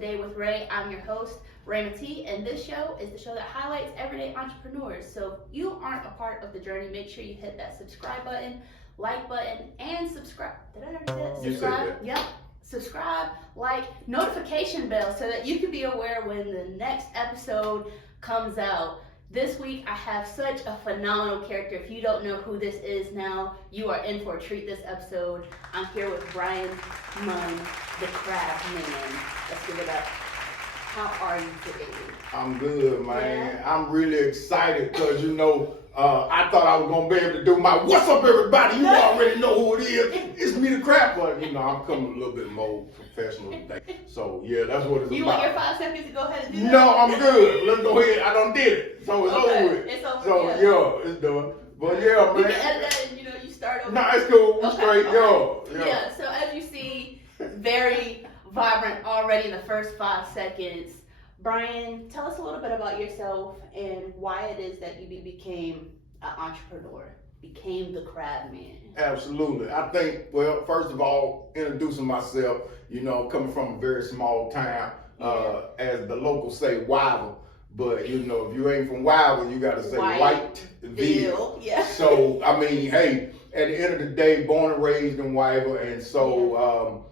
Today with Rhe. I'm your host, Rhema T, and this show is the show that highlights everyday entrepreneurs. So if you aren't a part of the journey, make sure you hit that subscribe button, like button, and subscribe. Did I already say that? Subscribe? You said that. Yep. Subscribe, like, notification bell so that you can be aware when the next episode comes out. This week, I have such a phenomenal character. If you don't know who this is now, you are in for a treat this episode. I'm here with Bryan Munn, the Crab Man. Let's give it up. How are you today? I'm good, man. Yeah. I'm really excited because, I thought I was going to be able to do my what's up, everybody. You already know who it is. It's me, the crap, but, I'm coming a little bit more professional today. So, yeah, that's what it's You about. want your 5 seconds to go ahead and do that? No, I'm good. Let's go ahead. I done did it. So it's over with. It's over, so, yeah. It's done. But, yeah, man. You can edit that and, you start over. No, it's cool. Okay, Straight, okay. Yeah, so as you see, very vibrant already in the first 5 seconds. Bryan, tell us a little bit about yourself and why it is that you became an entrepreneur, became the Crab Man. Absolutely. I think, well, first of all, introducing myself, coming from a very small town, as the locals say, Wyville. But, if you ain't from Wyville, you got to say Whiteville. Yeah. So, hey, at the end of the day, born and raised in Wyville. And so,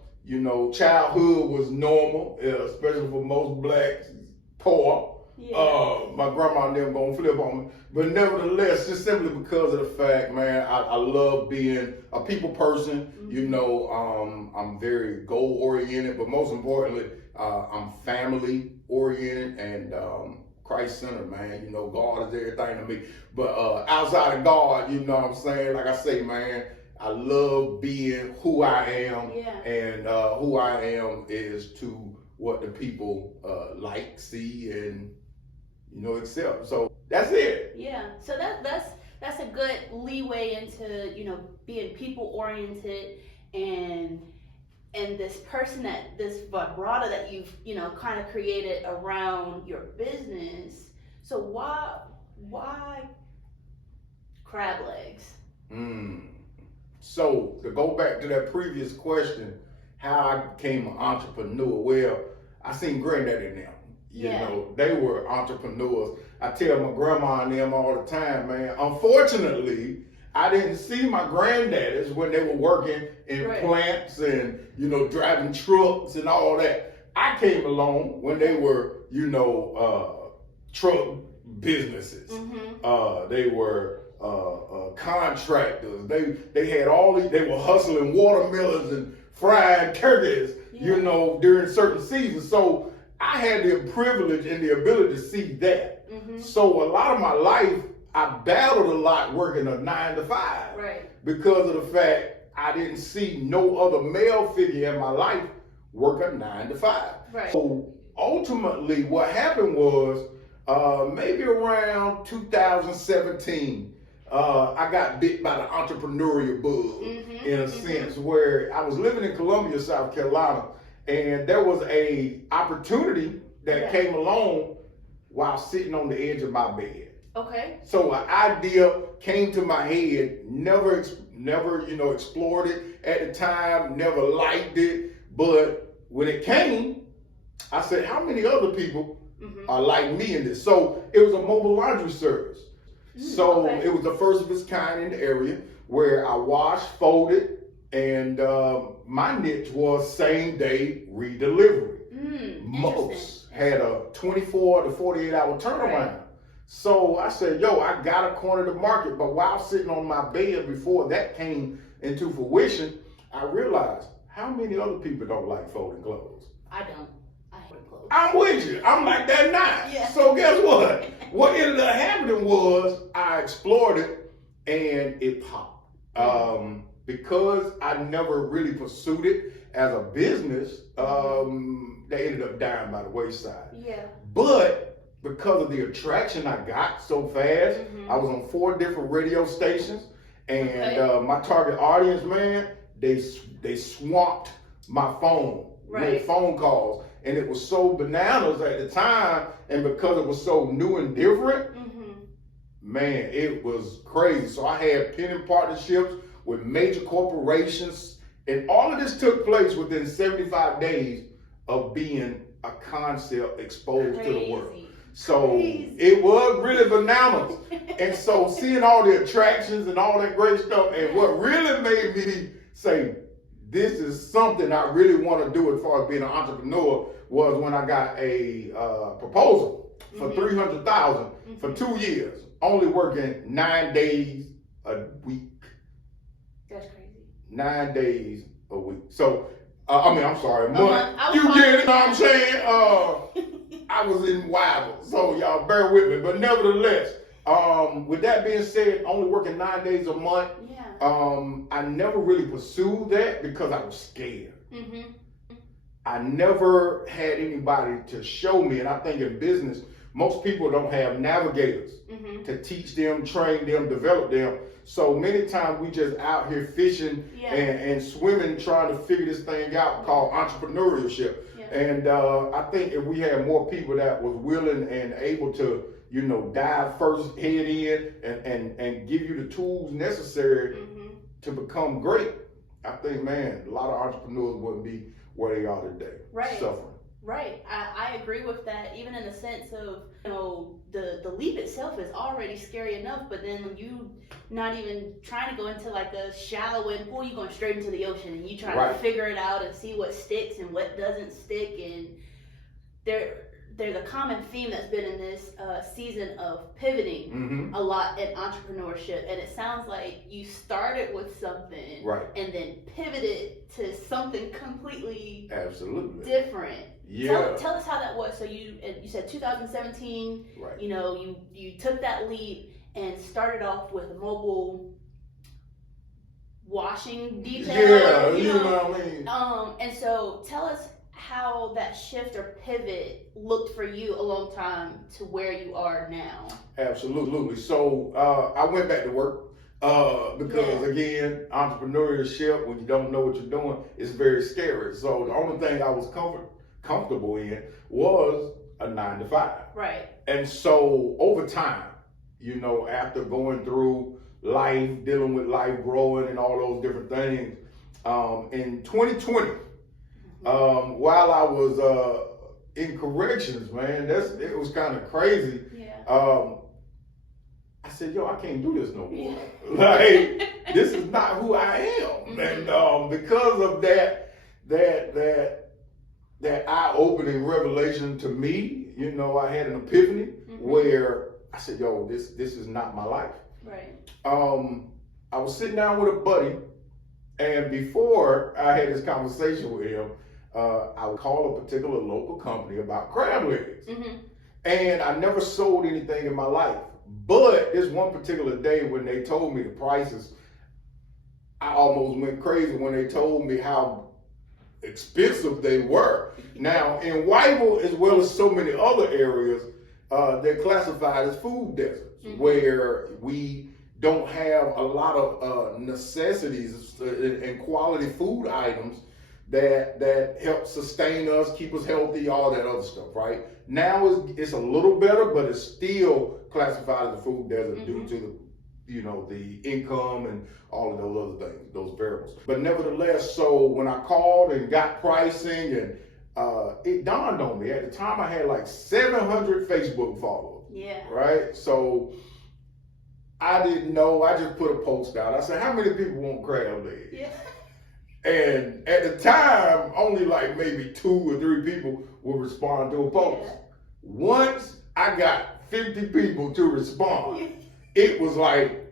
childhood was normal, especially for most blacks, poor. Yeah. My grandma and them gonna flip on me. But nevertheless, just simply because of the fact, man, I love being a people person. Mm-hmm. I'm very goal oriented, but most importantly, I'm family oriented and Christ centered, man. God is everything to me. But outside of God, you know what I'm saying? Like I say, man, I love being who I am. Yeah. And who I am is to what the people like, see, and accept. So that's it. Yeah. So that's a good leeway into being people oriented and this person this vibrato that you've kind of created around your business. So why crab legs? So to go back to that previous question, how I became an entrepreneur. Well, I seen granddaddy and them. They were entrepreneurs. I tell my grandma and them all the time, man. Unfortunately, I didn't see my granddaddies when they were working in plants and, driving trucks and all that. I came along when they were, truck businesses. Mm-hmm. They were contractors. They had all these, they were hustling watermelons and fried turkeys, during certain seasons. So I had the privilege and the ability to see that. Mm-hmm. So a lot of my life, I battled a lot working a 9 to 5. Right. Because of the fact I didn't see no other male figure in my life work a 9 to 5. Right. So ultimately what happened was maybe around 2017, I got bit by the entrepreneurial bug in a sense where I was living in Columbia, South Carolina, and there was a opportunity that came along while sitting on the edge of my bed. Okay. So an idea came to my head, never explored it at the time, never liked it, but when it came, I said, how many other people are like me in this? So it was a mobile laundry service. So it was the first of its kind in the area where I washed, folded, and my niche was same day redelivery. Most had a 24 to 48 hour turnaround. Right. So I said, I gotta corner the market. But while sitting on my bed before that came into fruition, I realized how many other people don't like folding clothes. I don't. I hate clothes. I'm with you. I'm like that now. Yeah. So guess what? What ended up happening was I explored it and it popped. Because I never really pursued it as a business, they ended up dying by the wayside. Yeah. But because of the attraction I got so fast, I was on 4 different radio stations, and my target audience, man, they swamped my phone with phone calls, and it was so bananas at the time, and because it was so new and different, man, it was crazy. So I had penning partnerships with major corporations, and all of this took place within 75 days of being a concept exposed to the world. Crazy. So Crazy. it was really bananas. And so seeing all the attractions and all that great stuff, and what really made me say, this is something I really want to do as far as being an entrepreneur, was when I got a proposal for $300,000 for 2 years, only working 9 days a week. That's crazy. 9 days a week. So, I'm sorry, a month. I was You talking get it, know what I'm about- saying? I was in wild, so y'all bear with me. But nevertheless, with that being said, only working 9 days a month, I never really pursued that because I was scared. I never had anybody to show me, and I think in business, most people don't have navigators to teach them, train them, develop them. So many times we just out here fishing and swimming, trying to figure this thing out called entrepreneurship. And I think if we had more people that was willing and able to, dive first, head in, and give you the tools necessary to become great, I think, man, a lot of entrepreneurs wouldn't be where they are today, suffering. Right. I agree with that, even in the sense of, the leap itself is already scary enough, but then when you not even trying to go into like a shallow end pool, you're going straight into the ocean and you try to figure it out and see what sticks and what doesn't stick. And there's a common theme that's been in this season of pivoting a lot in entrepreneurship, and it sounds like you started with something and then pivoted to something completely different. Tell us how that was. So you said 2017, you took that leap and started off with a mobile washing detail. You know what I mean? And so tell us how that shift or pivot looked for you a long time to where you are now. Absolutely. So I went back to work because again, entrepreneurship, when you don't know what you're doing, is very scary. So the only thing I was comfortable in was a 9 to 5. Right. And so over time, after going through life, dealing with life, growing and all those different things, in 2020, while I was in corrections, man, it was kind of crazy. I said, yo, I can't do this no more. Like, this is not who I am. And because of that eye-opening revelation to me, I had an epiphany where I said, yo, this is not my life. Right. I was sitting down with a buddy, and before I had this conversation with him, I would call a particular local company about crab legs. And I never sold anything in my life. But this one particular day when they told me the prices, I almost went crazy when they told me how expensive they were. Now, in Whiteville, as well as so many other areas, they're classified as food deserts, where we don't have a lot of necessities and quality food items that help sustain us, keep us healthy, all that other stuff, right? Now it's a little better, but it's still classified as a food desert due to the income and all of those other things, those variables. But nevertheless, so when I called and got pricing, and it dawned on me, at the time I had like 700 Facebook followers. Right? So I didn't know, I just put a post out. I said, how many people want crab legs? And at the time, only like maybe 2 or 3 people would respond to a post. Once I got 50 people to respond, it was like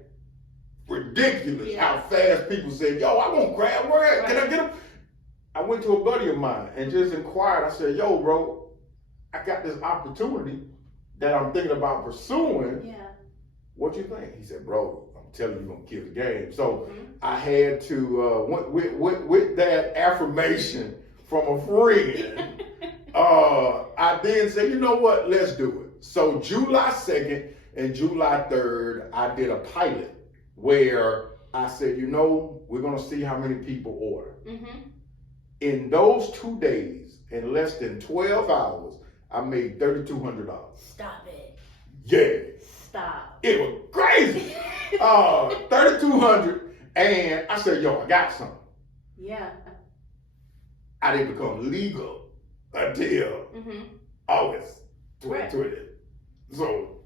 ridiculous how fast people said, yo, I want crab, where can I get them? I went to a buddy of mine and just inquired. I said, yo, bro, I got this opportunity that I'm thinking about pursuing. What you think? He said, bro, I'm telling you, you're gonna kill the game. So I had to, with that affirmation from a friend, I then said, you know what, let's do it. So July 2nd and July 3rd, I did a pilot where I said, we're gonna see how many people order. In those 2 days, in less than 12 hours, I made $3,200. Stop it. Yeah. Stop. It was crazy. 3,200, and I said, yo, I got something. Yeah. I didn't become legal until August 2020. So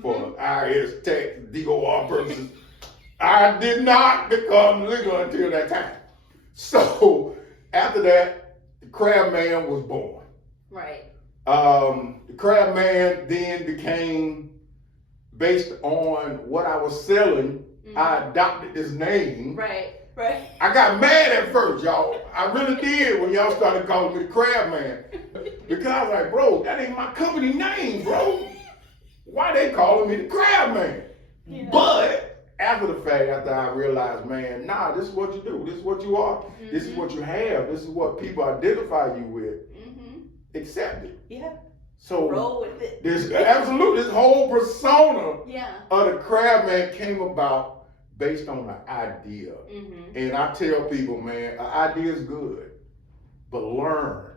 for IRS tax DOR purposes, I did not become legal until that time. So after that, the Crab Man was born. Right. The Crab Man then became, based on what I was selling, I adopted this name. Right. Right. I got mad at first, y'all. I really did when y'all started calling me the Crab Man. Because I was like, bro, that ain't my company name, bro. Why they calling me the Crab Man? Yeah. But after the fact, after I realized, man, nah, this is what you do. This is what you are. This is what you have. This is what people identify you with. Accept it. Yeah. So roll with it. This whole persona of the Crab Man came about based on an idea. And I tell people, man, an idea is good, but learn.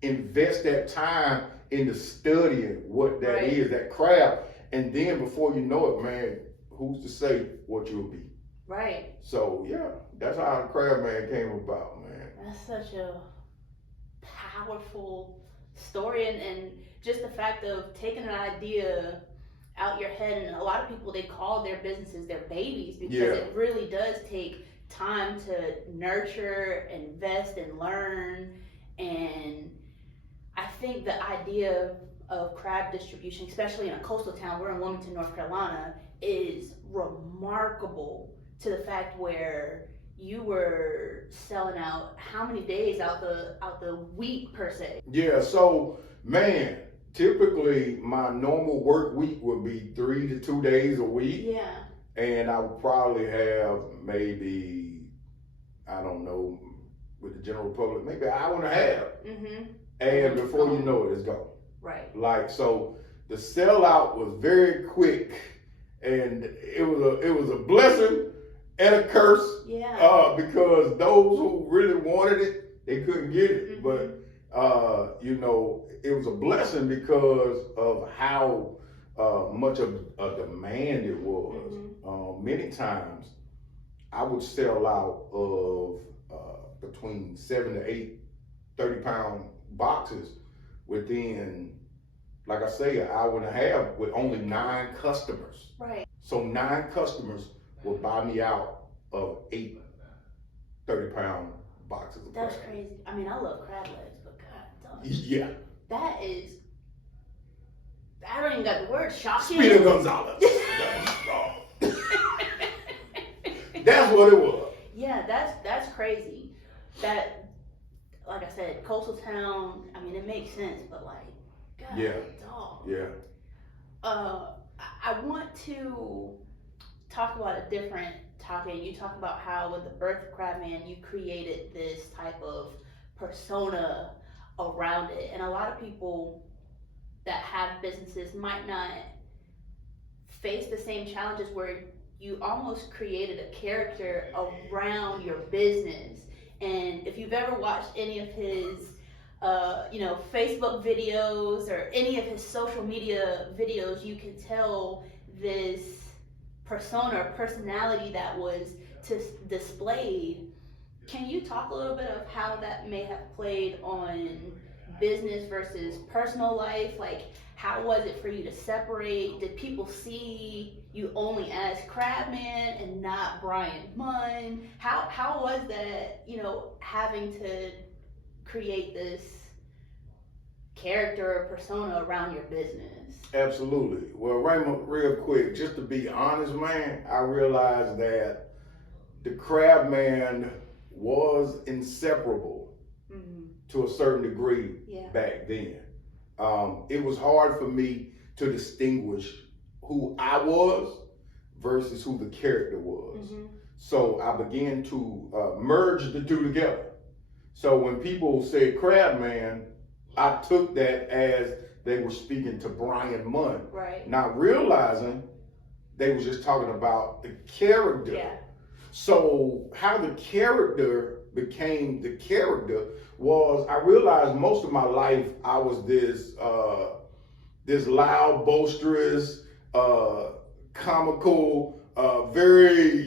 Invest that time into studying what that is, that craft, and then before you know it, man, who's to say what you'll be? Right. So yeah, that's how the Crab Man came about, man. That's such a powerful story, and just the fact of taking an idea out your head, and a lot of people, they call their businesses their babies because it really does take time to nurture, invest, and learn. And I think the idea of crab distribution, especially in a coastal town, we're in Wilmington, North Carolina, is remarkable, to the fact where you were selling out how many days out the week per se? Yeah, so man, typically my normal work week would be 3 to 2 days a week. Yeah. And I would probably have maybe, I don't know, with the general public, maybe an hour and a half. And before you know it, it's gone. Right. Like, so the sellout was very quick, and it was a blessing and a curse. Yeah. Because those who really wanted it, they couldn't get it. But you know, it was a blessing because of how much of a demand it was. Many times I would sell out of between 7 to 8 30-pound boxes within, like I say, an hour and a half with only 9 customers. Right. So 9 customers would buy me out of 8 30-pound boxes of crab. That's crazy. I mean, I love crab legs, but God, yeah, that is, I don't even got the word, shocking. Speedy Gonzalez. That's what it was. Yeah, that's crazy. That, like I said, coastal town, I mean, it makes sense, but like, God, dog. Yeah. I want to talk about a different topic. You talk about how with the birth of Crab Man, you created this type of persona around it. And a lot of people that have businesses might not face the same challenges, where you almost created a character around your business. And if you've ever watched any of his Facebook videos or any of his social media videos, you can tell this persona or personality that was displayed. Can you talk a little bit of how that may have played on business versus personal life? Like, how was it for you to separate? Did people see you only as Crab Man and not Bryan Munn? How was that, having to create this character or persona around your business? Absolutely. Well, Rhema, real quick, just to be honest, man, I realized that the Crab Man was inseparable to a certain degree back then. It was hard for me to distinguish who I was versus who the character was. So I began to merge the two together. So when people said Crab Man, I took that as they were speaking to Bryan Munn, right? Not realizing they were just talking about the character. Yeah. So how the character became the character was, I realized most of my life I was this loud, boisterous, comical, very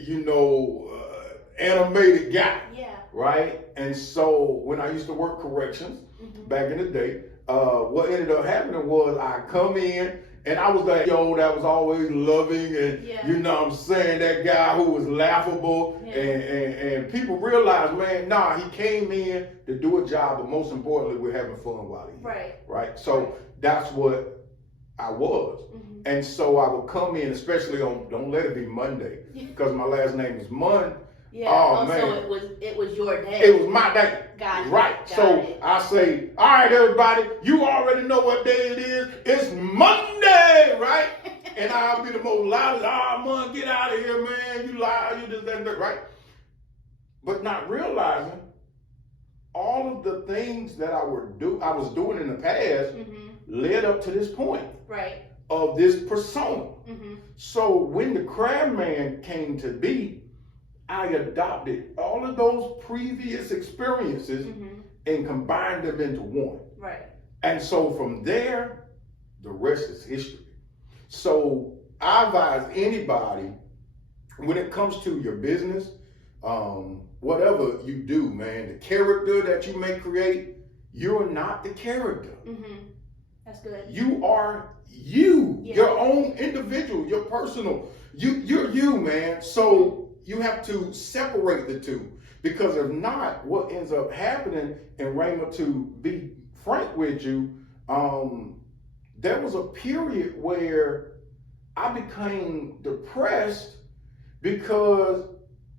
animated guy. Yeah. Right? And so when I used to work corrections back in the day, what ended up happening was I come in and I was that that was always loving and you know what I'm saying, that guy who was laughable and people realized, man, nah, he came in to do a job, but most importantly, we're having fun while he's here. Right? So that's what I was. And so I would come in, especially on, don't let it be Monday, because my last name is Munn. Yeah. Oh, man. So it was your day. It was my day. Got it. Right. So I say, all right, everybody, you already know what day it is. It's Monday, right? And I'll be the most loudest, Munn, get out of here, man. You lie, you this, that, and that, right? But not realizing all of the things that I was doing in the past led up to this point. Right. Of this persona. So when the crab man came to be, I adopted all of those previous experiences and combined them into one. Right. And so from there, the rest is history. So I advise anybody, when it comes to your business, whatever you do, man, the character that you may create, you're not the character. That's good. You are you, your own individual, your personal, you're you, man. So you have to separate the two, because if not, what ends up happening, and Rhema, to be frank with you, there was a period where I became depressed because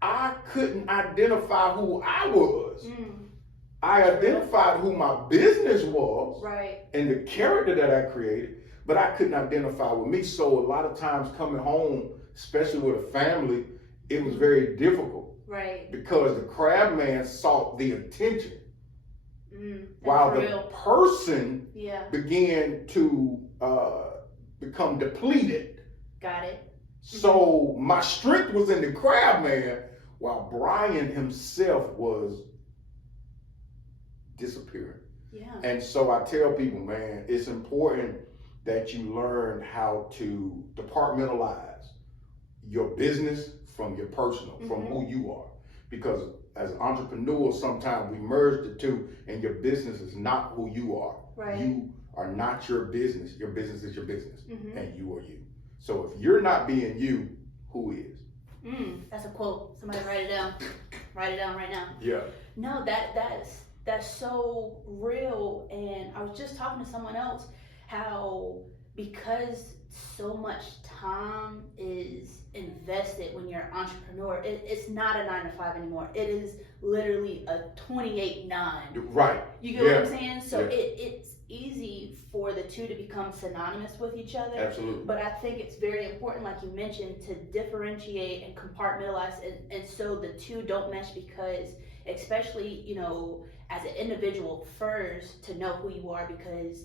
I couldn't identify who I was. I identified who my business was and the character that I created, but I couldn't identify with me. So a lot of times coming home, especially with a family, it was very difficult. Right. Because the crab man sought the attention. While the person began to become depleted. Got it. So my strength was in the crab man, while Bryan himself was disappearing. And so I tell people, man, it's important that you learn how to compartmentalize your business from your personal, from who you are. Because as entrepreneurs, sometimes we merge the two, and your business is not who you are. Right. You are not your business. Your business is your business, and you are you. So if you're not being you, who is? That's a quote. Somebody write it down. Write it down right now. Yeah. No, that's so real. And I was just talking to someone else how, because so much time is invested when you're an entrepreneur, it's not a 9-to-5 anymore. It is literally a 28/9. Right. You get what I'm saying? So it's easy for the two to become synonymous with each other. Absolutely. But I think it's very important, like you mentioned, to differentiate and compartmentalize, and so the two don't mesh, because especially, as an individual first, to know who you are, because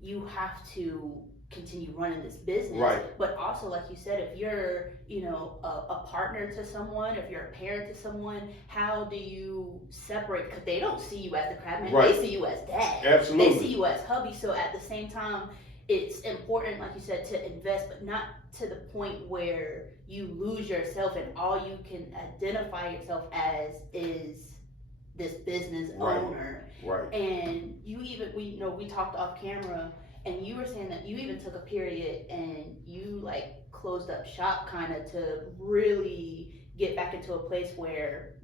you have to continue running this business. Right. But also, like you said, if you're, a partner to someone, if you're a parent to someone, how do you separate? Because they don't see you as the crabman, they see you as dad. Absolutely. They see you as hubby. So at the same time, it's important, like you said, to invest, but not to the point where you lose yourself and all you can identify yourself as is this business owner. Right. And we talked off camera, and you were saying that you even took a period and you closed up shop kind of to really get back into a place where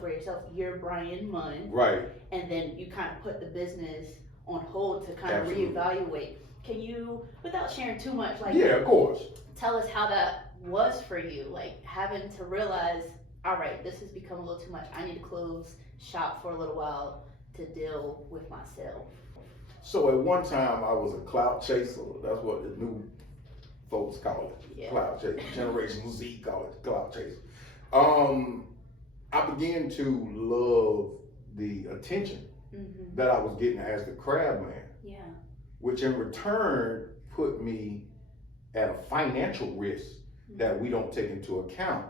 for yourself you're Bryan Munn. Right. And then you kind of put the business on hold to kind of reevaluate. Can you, without sharing too much, of course, tell us how that was for you, having to realize, all right, this has become a little too much. I need to close shop for a little while to deal with myself. So at one time I was a clout chaser. That's what the new folks call it. Clout chaser. Generation Z call it clout chaser. I began to love the attention that I was getting as the crab man. Yeah. Which in return put me at a financial risk that we don't take into account.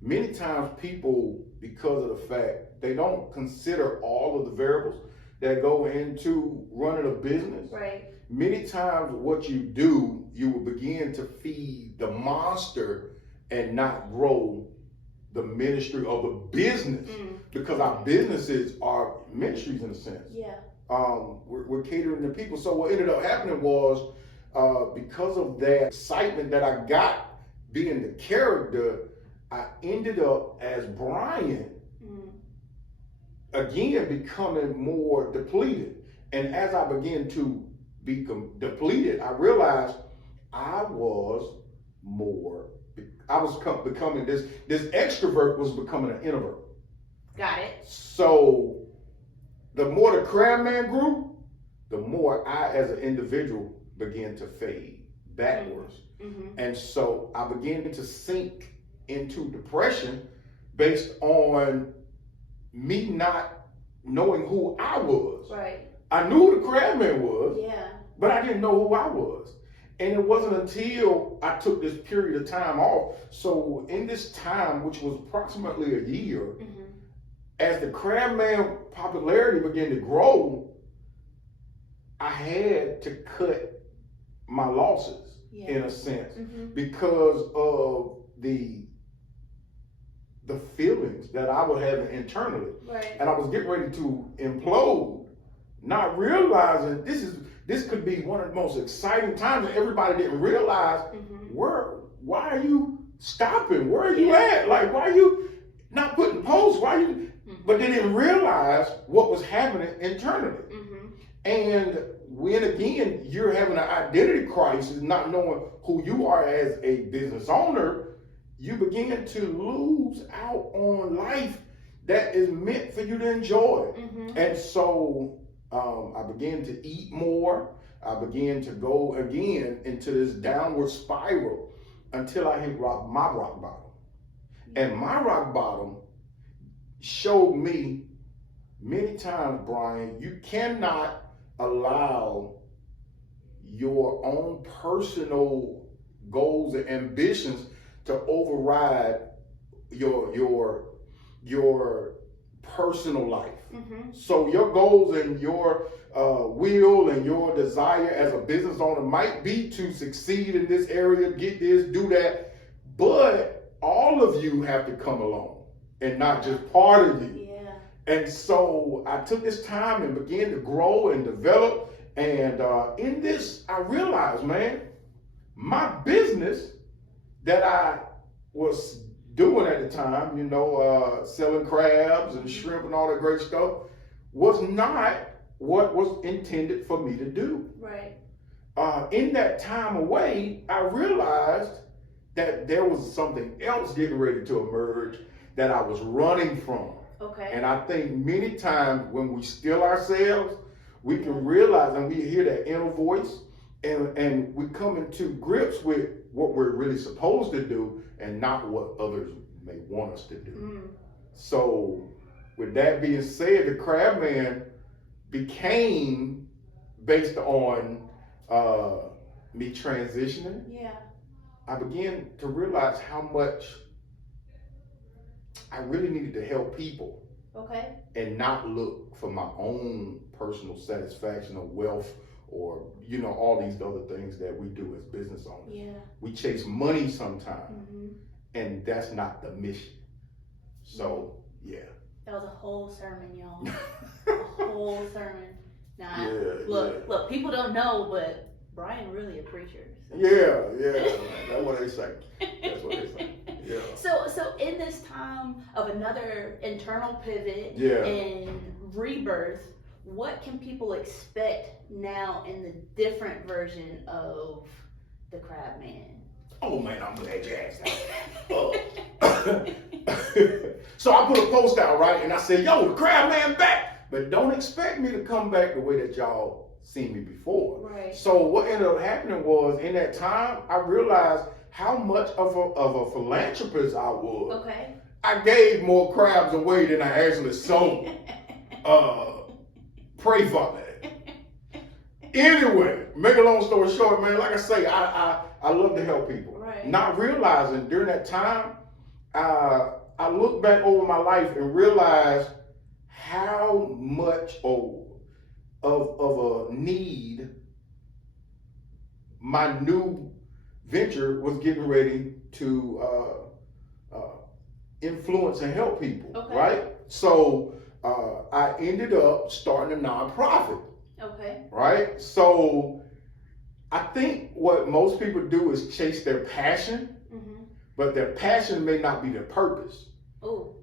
Many times people, because of the fact they don't consider all of the variables that go into running a business. Right. Many times what you do, you will begin to feed the monster and not grow the ministry or the business, because our businesses are ministries in a sense. Yeah. We're catering to people. So what ended up happening was, because of that excitement that I got being the character, I ended up as Bryan, again becoming more depleted. And as I began to become depleted, I realized I was becoming this extrovert was becoming an introvert. Got it. So the more the crab man grew, the more I as an individual began to fade backwards. And so I began to sink into depression based on me not knowing who I was. Right. I knew who the crab man was, Yeah. but I didn't know who I was. And it wasn't until I took this period of time off. So in this time, which was approximately a year, as the crab man popularity began to grow, I had to cut my losses in a sense because of the feelings that I was having internally. Right. And I was getting ready to implode, not realizing this could be one of the most exciting times, and everybody didn't realize why are you stopping? Where are you at? Like, why are you not putting posts? Why are you? But they didn't realize what was happening internally. And when again you're having an identity crisis, not knowing who you are as a business owner, you begin to lose out on life that is meant for you to enjoy. And so I began to eat more. I began to go again into this downward spiral until I hit my rock bottom. And my rock bottom showed me many times, Bryan, you cannot allow your own personal goals and ambitions to override your personal life. So your goals and your will and your desire as a business owner might be to succeed in this area, get this, do that, but all of you have to come along and not just part of you. And so I took this time and began to grow and develop. And in this, I realized, man, my business that I was doing at the time, selling crabs and shrimp and all that great stuff, was not what was intended for me to do. Right. In that time away, I realized that there was something else getting ready to emerge that I was running from. Okay. And I think many times when we still ourselves, we can realize and we hear that inner voice and we come into grips with what we're really supposed to do and not what others may want us to do. So with that being said, the crab man became based on me transitioning. I began to realize how much I really needed to help people. Okay. And not look for my own personal satisfaction or wealth or, all these other things that we do as business owners. We chase money sometimes, and that's not the mission. So, That was a whole sermon, y'all. A whole sermon. Now, look, people don't know, but Bryan really a preacher. So. That's what they say. So in this time of another internal pivot and rebirth, what can people expect now in the different version of the Crab Man? Oh man, I'm glad you asked that. So I put a post out, right? And I said, yo, the Crab Man back. But don't expect me to come back the way that y'all seen me before. Right. So what ended up happening was in that time, I realized how much of a philanthropist I was. Okay. I gave more crabs away than I actually sold. Pray for that. Anyway, make a long story short, man, like I say, I love to help people. Right. Not realizing during that time, I look back over my life and realize how much of a need my new venture was getting ready to influence and help people, Okay. right? So I ended up starting a nonprofit, Okay. right? So I think what most people do is chase their passion, but their passion may not be their purpose. Oh.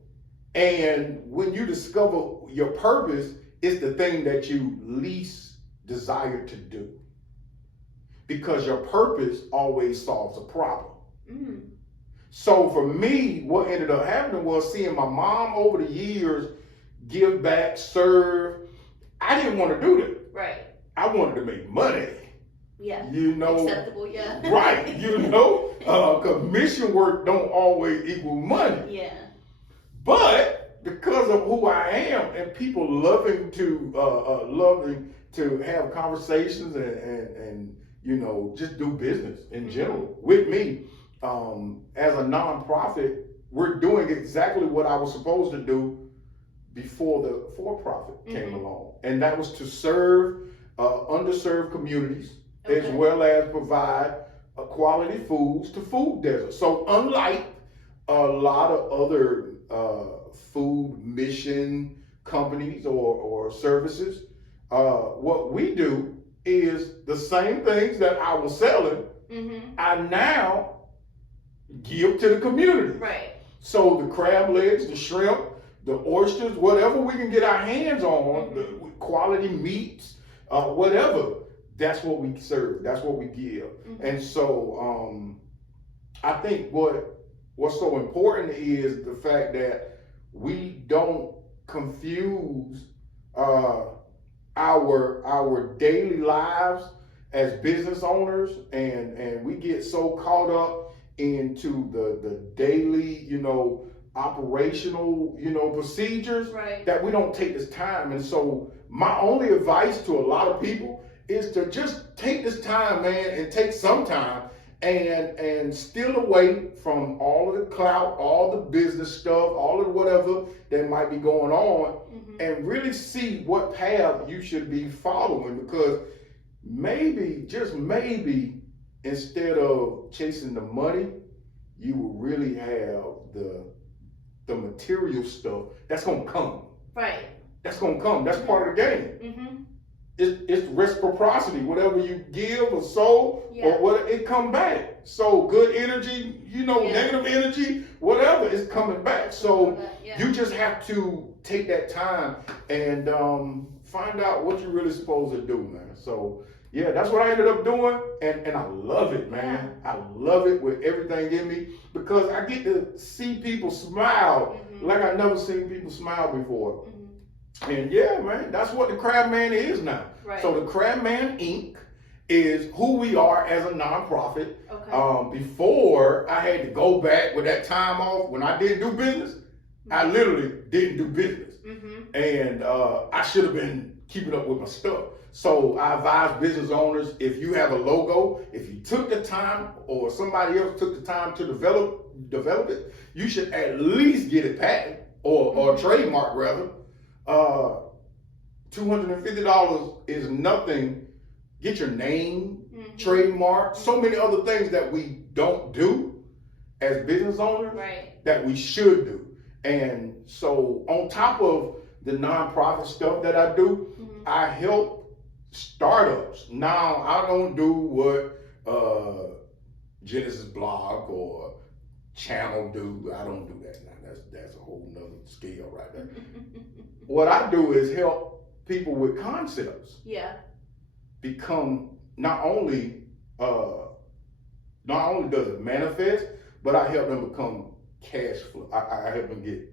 And when you discover your purpose, it's the thing that you least desire to do. Because your purpose always solves a problem. So for me, what ended up happening was seeing my mom over the years give back, serve. I didn't want to do that. Right. I wanted to make money. Yeah. You know. Acceptable, yeah. Right. You know, because mission work don't always equal money. Yeah. But because of who I am and people loving to have conversations and you know, just do business in general with me, as a nonprofit, we're doing exactly what I was supposed to do before the for-profit came along, and that was to serve underserved communities, as well as provide quality foods to food deserts. So unlike a lot of other food mission companies or services, what we do is the same things that I was selling, I now give to the community. Right. So the crab legs, the shrimp, the oysters, whatever we can get our hands on, the quality meats, whatever, that's what we serve. That's what we give. And so I think what's so important is the fact that we don't confuse our daily lives as business owners, and we get so caught up into the daily, you know, operational, you know, procedures, that we don't take this time. And so my only advice to a lot of people is to just take this time, man, and take some time and steal away from all of the clout, all the business stuff, all of whatever that might be going on, and really see what path you should be following. Because maybe, just maybe, instead of chasing the money, you will really have the material stuff that's gonna come. Right. That's gonna come. That's part of the game. It's reciprocity. Whatever you give or sow, or what, it come back. So good energy, you know, negative energy, whatever, is coming back. So you just have to take that time and find out what you're really supposed to do, man. So yeah, that's what I ended up doing, and I love it, man. I love it with everything in me, because I get to see people smile like I never seen people smile before. And yeah, man, that's what the Crab Man is now. Right. So the Crab Man Inc. is who we are as a nonprofit. Before I had to go back with that time off when I didn't do business, I literally didn't do business. And I should have been keeping up with my stuff. So I advise business owners, if you have a logo, if you took the time or somebody else took the time to develop it, you should at least get it patented or trademark rather. $250 is nothing. Get your name, trademark, so many other things that we don't do as business owners that we should do. And so on top of the nonprofit stuff that I do, I help startups. Now I don't do what Genesis Blog or Channel do. I don't do that now. That's a whole nother scale right there. What I do is help people with concepts become not only does it manifest, but I help them become cash flow. I help them get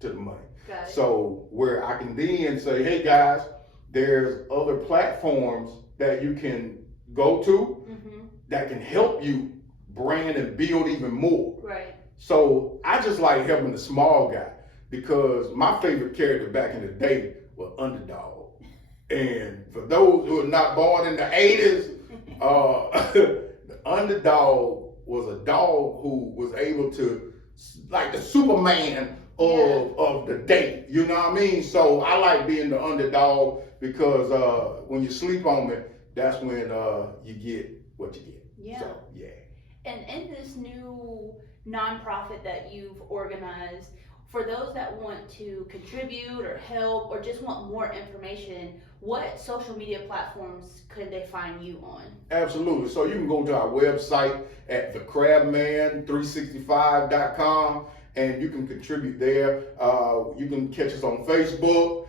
to the money. So where I can then say, hey guys, there's other platforms that you can go to that can help you brand and build even more. So I just like helping the small guy, because my favorite character back in the day was Underdog. And for those who are not born in the 80s, the Underdog was a dog who was able to, like the Superman of the day, you know what I mean? So I like being the underdog, because when you sleep on me, that's when you get what you get. So, And in this new nonprofit that you've organized. For those that want to contribute or help or just want more information, what social media platforms could they find you on? Absolutely. So you can go to our website at thecrabman365.com and you can contribute there. You can catch us on Facebook.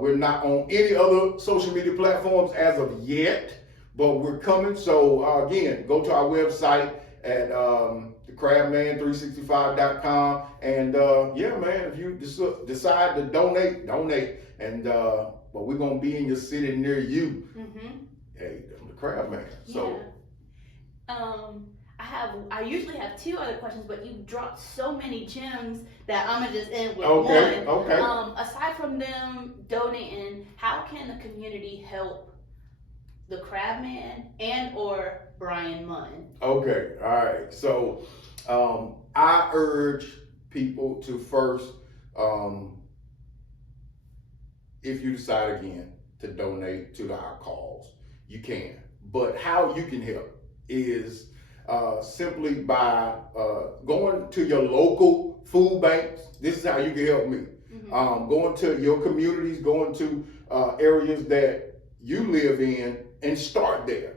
We're not on any other social media platforms as of yet, but we're coming. So again, go to our website at thecrabman365.com, and yeah, man, if you decide to donate, and but we're gonna be in your city near you. Hey, I'm the Crab Man. So I usually have two other questions, but you dropped so many gems that I'm gonna just end with okay, one. Okay. Aside from them donating, how can the community help the Crab Man and or Bryan Munn? Okay, all right. So I urge people to first, if you decide again to donate to our cause, you can. But how you can help is simply by going to your local food banks. This is how you can help me. Going to your communities, going to areas that you live in, and start there.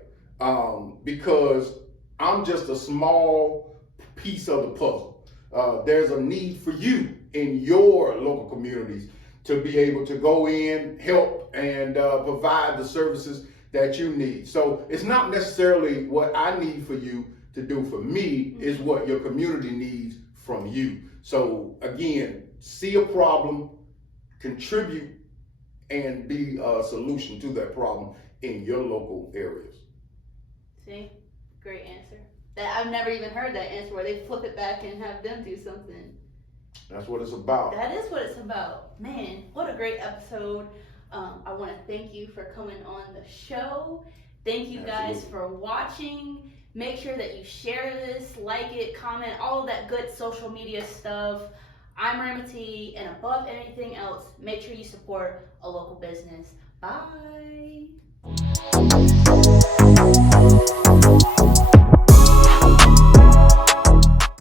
Because I'm just a small piece of the puzzle. There's a need for you in your local communities to be able to go in, help, and provide the services that you need. So it's not necessarily what I need for you to do for me, is what your community needs from you. So again, see a problem, contribute, and be a solution to that problem in your local areas. See, great answer. I've never even heard that answer where they flip it back and have them do something. That's what it's about. That is what it's about. Man, what a great episode. I want to thank you for coming on the show. Thank you guys for watching. Make sure that you share this, like it, comment, all of that good social media stuff. I'm Rhema T, and above anything else, make sure you support a local business. Bye.